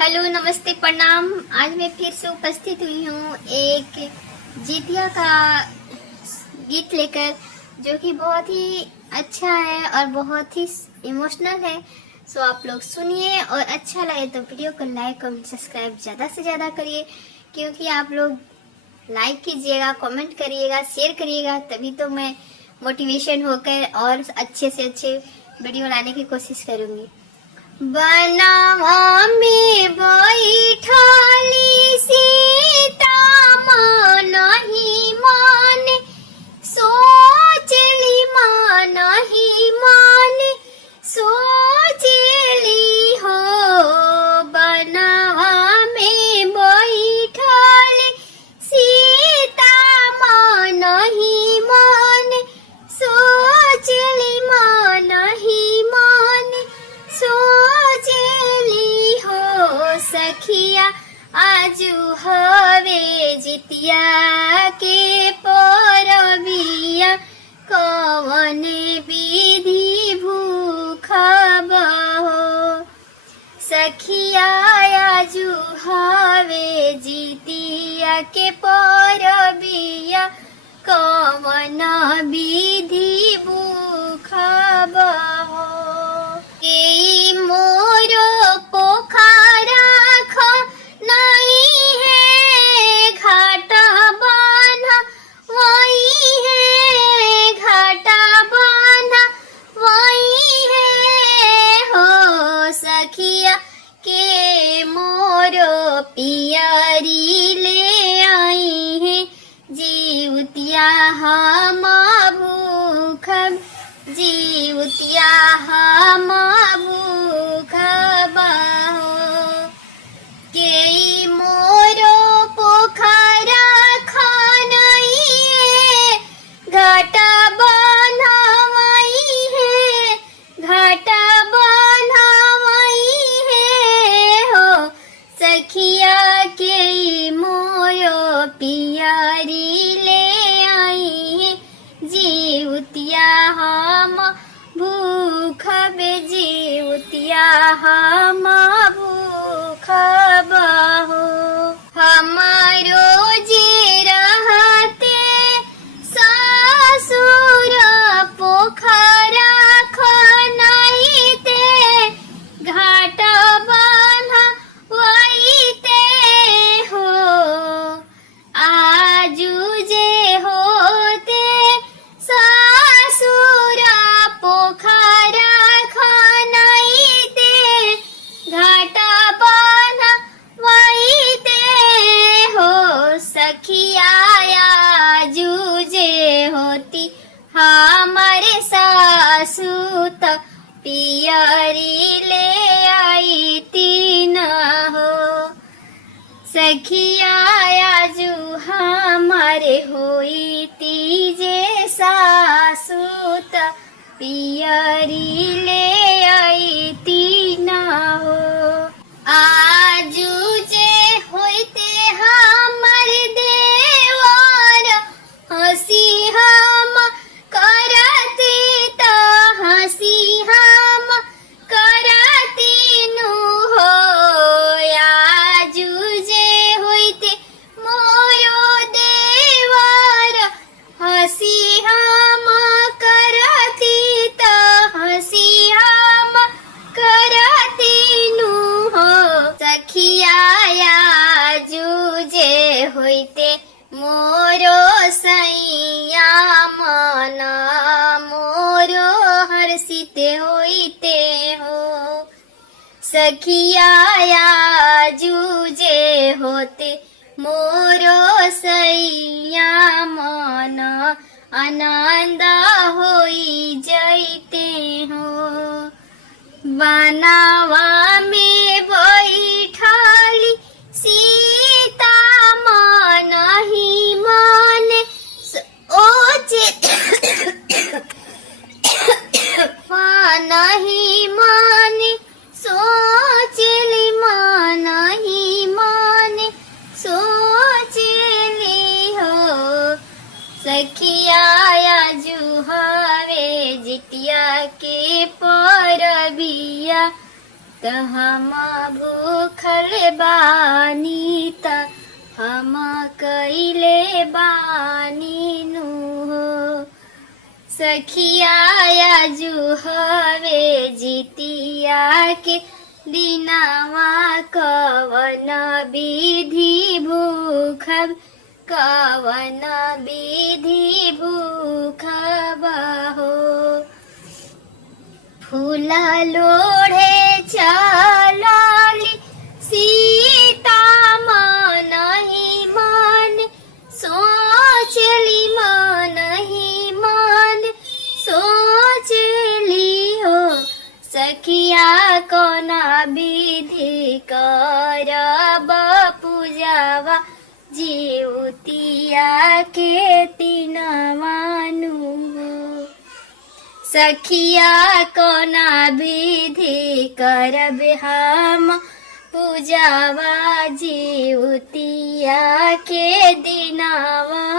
Hello, नमस्ते, प्रणाम। आज मैं फिर से उपस्थित हुई हूँ एक जितिया का गीत लेकर, जो कि बहुत ही अच्छा है और बहुत ही इमोशनल है। सो आप लोग सुनिए और अच्छा लगे तो वीडियो को लाइक और सब्सक्राइब ज़्यादा से ज़्यादा करिए, क्योंकि आप लोग लाइक कीजिएगा, कमेंट करिएगा, शेयर करिएगा, तभी तो मैं मोटिवेशन होकर और अच्छे से अच्छे वीडियो लाने की कोशिश करूँगी। बनवा में बैठली सीता नहीं माने, सोचली माँ नहीं माने, सोचली हो। बनवा में बैठली सीता नहीं माने, सोचली माँ नहीं माने, सोचली हो। सखिया आजू हवे जितिया के परबिया, कवन विधि भूखब हो। सखिया आजू हवे जितिया के परबिया, कवन विधि भूखब हो। मोरो पोखरा खो नहीं है घाटा बांधा, वही है घाटा बांधा, वही है हो। सखिया के मोरो पियरी ले आई है, जीवतिया हम भूखब, जीवतिया हम भूखब हो। के मोरो पोखरा खानई घाटा बांधवई है, घाटा बांधवई है हो। सखिया के मोरो पियरी ले आई है, जीवतिया हम भूखब, जीवतिया हम भूखब हो। हमारो जे रहते ससुर पोखरा खनईते, घाटा बांधा वहीते हो। आजू जे होते ससुरा पोखरा खनईते, घाटा बांधा वहीते हो। सखिया आजू जे होती हमारे सासू त पियरी ले आई तीन हो। सखिया आजू हमारे होई तीजे सासू त पियरी ले आई तीन हो। आजू जे होते हमर देवर, हंसी हम करती त हंसी हम करती नु हो। आजू जे होते मोरो देवर, हंसी हम करती त हंसी हम करती नु हो। सखिया आजू जे होते मोरो सैया मन, मोरो हर्षित होते हो। सखिया आजू जे होते मोरो सैया मन, आनंद होई जैते हो। बनवा में बैठली सीता नहीं माने, सोचे नहीं माने, सोचली माँ नहीं माने, सोचली हो। सखिया आजू हवे जितिया के परबिया, त हम भूखल बानी त हम कइले बानी नु हो। सखिया आजू हवे जितिया के दिनावा कवन विधि भूखब कवन विधि भूखब हो। फूला लोढ़े चलली सीता मन ही मन सोचली मन ही मन सोचली हो। सखिया कोना विधि करब पूजावा जीवतिया के तिनवानु हो। सखिया कोना विधि करब हम पूजावा जीवतिया के दिनावा